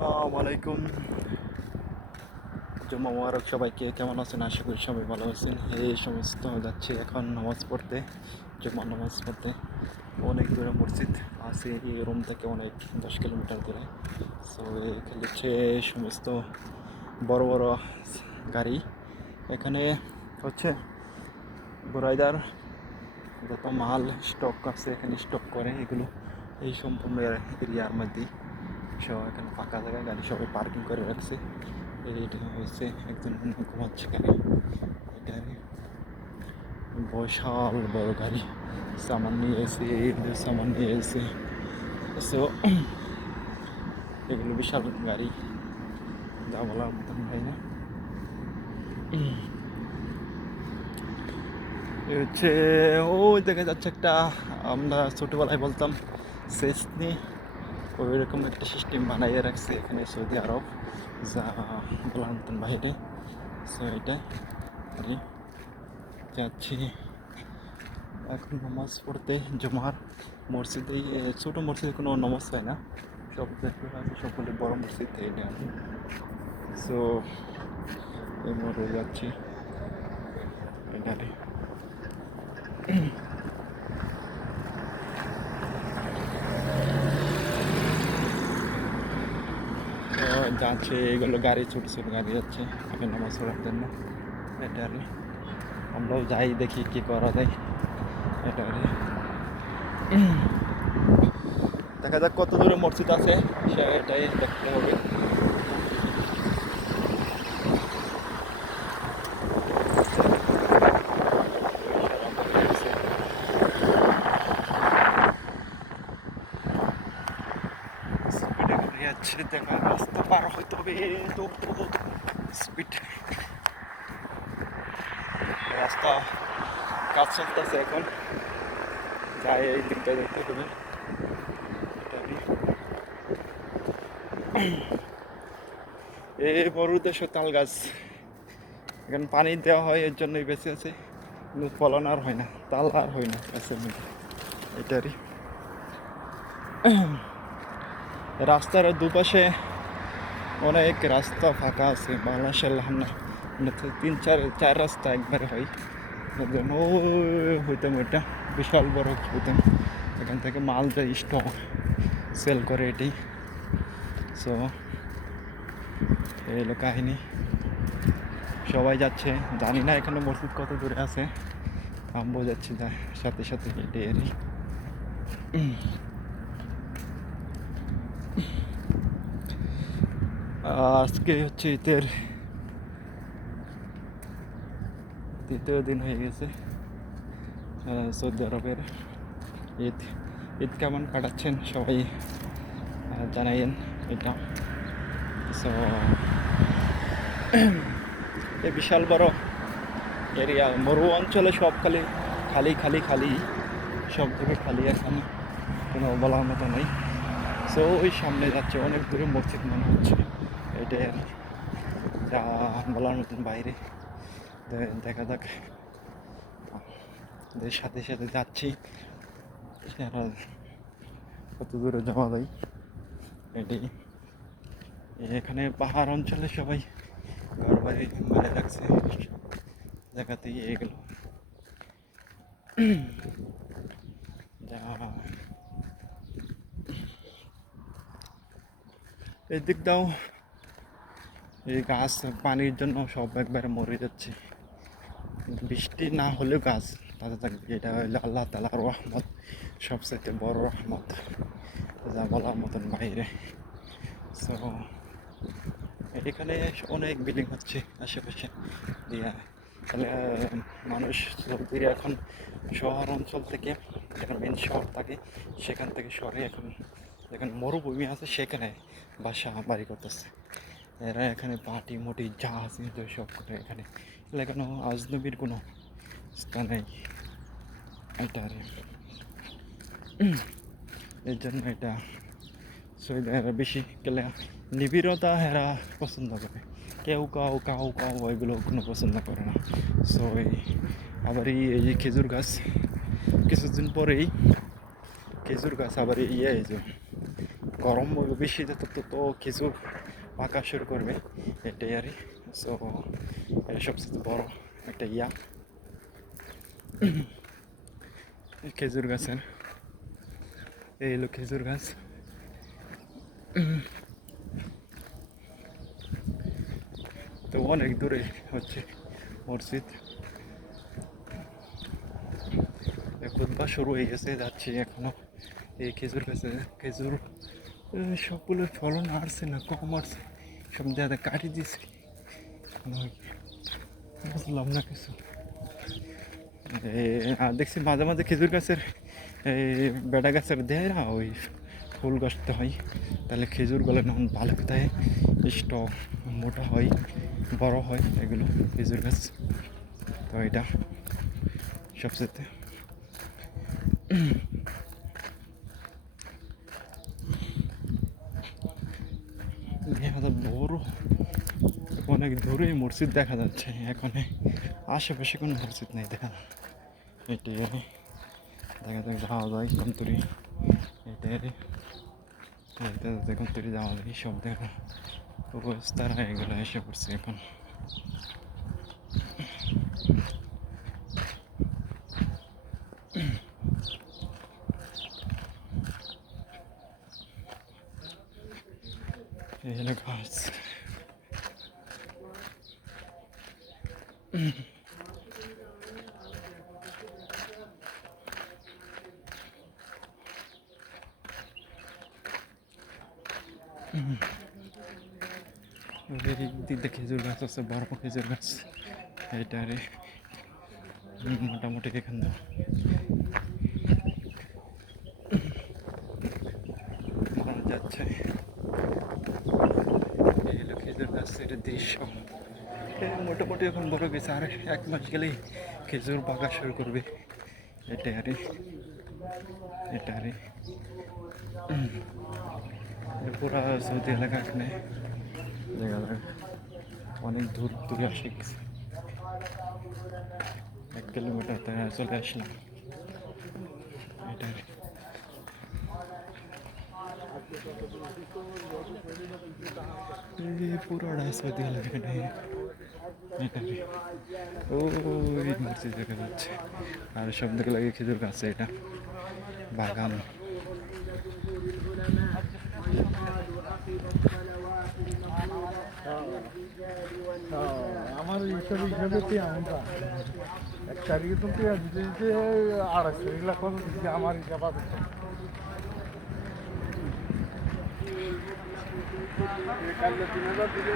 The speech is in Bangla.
আসসালামু আলাইকুম। জুম্মা মোবারক সবাইকে। কেমন আছেন? আশা করি সবাই ভালো আছেন। এই সমস্ত যাচ্ছি এখন নামাজ পড়তে, জুম্মার নামাজ পড়তে। অনেক দূরে মসজিদ আছে এই রুম থেকে, অনেক 10 কিলোমিটার দূরে। সো এখানে হচ্ছে এই সমস্ত বড় বড় গাড়ি। এখানে হচ্ছে বুরাইদার যত মাল স্টক আছে এখানে স্টক করে, এগুলো এই সম্পূর্ণ এরিয়ার মধ্যেই। সব এখানে ফাঁকা জায়গায় গাড়ি সবাই পার্কিং করে রাখছে। এইটা হয়েছে একজন ঘুমাচ্ছে গাড়ি। এটা বিশাল বড় গাড়ি, সামান নিয়ে এসে সামান নিয়ে এসে। সো এগুলো বিশাল গাড়ি, যা বলার মতন হয় না। হচ্ছে ওই দেখা যাচ্ছে একটা, আমরা ছোটোবেলায় বলতাম সেসনি, ওই রকম একটা সিস্টেম বানাইয়ে রাখছে এখানে সৌদি আরব, যা বলার মতন বাইরে। সো এটা যাচ্ছি এখন নামাজ পড়তে জুমার মসজিদে। ছোটো মসজিদে কোনো নামাজ হয় না, সব যেগুলো আছে সবগুলি বড় মসজিদ এটা। সো এই মোড়ে যাচ্ছি এটারে। যাচ্ছে এগুলো গাড়ি, ছোটো ছোটো গাড়ি যাচ্ছে আমি নামাজ পড়ার জন্য। এটা আর আমরাও যাই, দেখি কী করা যায়। এটা আর দেখা যাক কত দূরে মসজিদ আছে, সেটাই দেখতে হবে। স্পিডে গাড়ি যাচ্ছে, দেখা রাস্তা পার হইতে হবে। স্পিড রাস্তা কাজ চলতেছে এখন, যাই এই দিকটা দেখতে হবে। এই বড় দেশ তাল গাছ, এখানে পানি দেওয়া হয় এর জন্যই বেঁচে আছে, কিন্তু ফলন আর হয় না, তাল আর হয় না গাছের মধ্যে। এটারই রাস্তার দুপাশে অনেক রাস্তা ফাঁকা আছে। বাংলাদেশের তিন চার রাস্তা একবারে হয়, হইতাম ওইটা বিশাল বড় হইতাম। এখান থেকে মাল যায় স্টক সেল করে এটাই। সো এই হলো কাহিনী, সবাই যাচ্ছে। জানি না এখানে মসজিদ কত দূরে আছে, আমবো যাচ্ছি যা সাথে সাথে হেঁটে এরই। আজকে হচ্ছে ঈদের দ্বিতীয় দিন হয়ে গেছে সৌদি আরবের। ঈদ ঈদ কেমন কাটাচ্ছেন সবাই জানাইন এটা। সো এই বিশাল বড় এরিয়া, মরু অঞ্চলে সব খালি খালি খালি খালি, সব থেকে খালি, এখন কোনো বলার মতো নেই। সো ওই সামনে যাচ্ছে, অনেক দূরে মসজিদ মনে হচ্ছে। এটাই আর যা বলার মতন বাইরে। দেখা যাক, সাথে সাথে যাচ্ছি, কত দূরে যাওয়া যায় এটাই। এখানে পাহাড় অঞ্চলে সবাই ঘর বাড়ি মারে রাখছে, জায়গাতেই এগুলো যা। এই দিক দাও, এই গাছ পানির জন্য সব একবারে মরে যাচ্ছে। বৃষ্টি না হলেও গাছ তাজা থাকবে, এটা হইলে আল্লাহ তাআলার রহমত, সবচাইতে বড় রহমত, যা বলার মতন বাইরে। সো এখানে অনেক বিল্ডিং হচ্ছে আশেপাশে দিয়া, তাহলে মানুষ সৌদির এখন শহর অঞ্চল থেকে, যেখানে মেন শহর থাকে সেখান থেকে শহরে এখন যেখানে মরুভূমি আছে সেখানে বাসা বাড়ি করতেছে। এরা এখানে পাটি মুটি যা আছে সব করে এখানে, এখানে আজনবীর কোনো স্থান নেই। এটা এর জন্য এটা সৌদি আরব বেশি গেলে নিবিড়তা এরা পছন্দ করে, কেউ কাউ কাউ কাউ এগুলো কোনো পছন্দ করে না। সো আবার এই যে খেজুর গাছ, কিছুদিন পরেই খেজুর গাছ আবার এই যে গরম বেশি যত তো খেজুর পাকা শুরু করবে, এটাই আর সো এটা সবচেয়ে বড় একটা খেজুর গাছের। এই হলো খেজুর গাছ। তো অনেক দূরে হচ্ছে মসজিদ। খুতবা শুরু হয়ে গেছে, যাচ্ছি এখনো এই খেজুর গাছে। খেজুর সবগুলো ফলন আসছে না, কম আসছে, সব জায়গায় কাটি দিয়েছে, বুঝলাম না কিছু। আর দেখছি মাঝে মাঝে খেজুর গাছের এই বেড়া গাছের দেয় না, ওই ফুল গাছতে হয়, তাহলে খেজুর গলে না ভালো কোথায় স্টক মোটা হয়, বড় হয় এগুলো খেজুর গাছ। তো এটা সবচেয়ে বড়, অনেক দূরেই মসজিদ দেখা যাচ্ছে। এখানে আশেপাশে কোনো মসজিদ নেই দেখা, এটি দেখা যায় যাওয়া যায় কন্তরি, এটাই কন্তরি যাওয়া যায়, সব দেখা অবস্থারা এগুলো এসে পড়ছে এখন। এই হলো গাছ। দিকটা খেজুর গাছ আছে, বড় খেজুর গাছ, এইটারে মোটামুটি এখান মারা যাচ্ছে। এই হলো খেজুর গাছের দৃশ্য। মোটামুটি এখন বড় গেছে, আর 1 মাস গেলেই খেজুর পাকা শুরু করবে। এটারে এটারে পুরা সৌদি এলাকা এখানে দেখা যায়, অনেক দূর দূরে আসে গেছে, 1 কিলোমিটার চলে আসলাম। এটারে পুরোটা সৌদি এলাকা এটারে ওই মসজিদ দেখা যাচ্ছে, আর সব দিকে লাগে খেজুর গাছ, এটা বাগান। আমার হিসাবে আমরা 1 তারিখে তো দিতে দিতে 250 লাখ কত দিচ্ছে আমার হিসাব আছে। কাল 3000 দিলে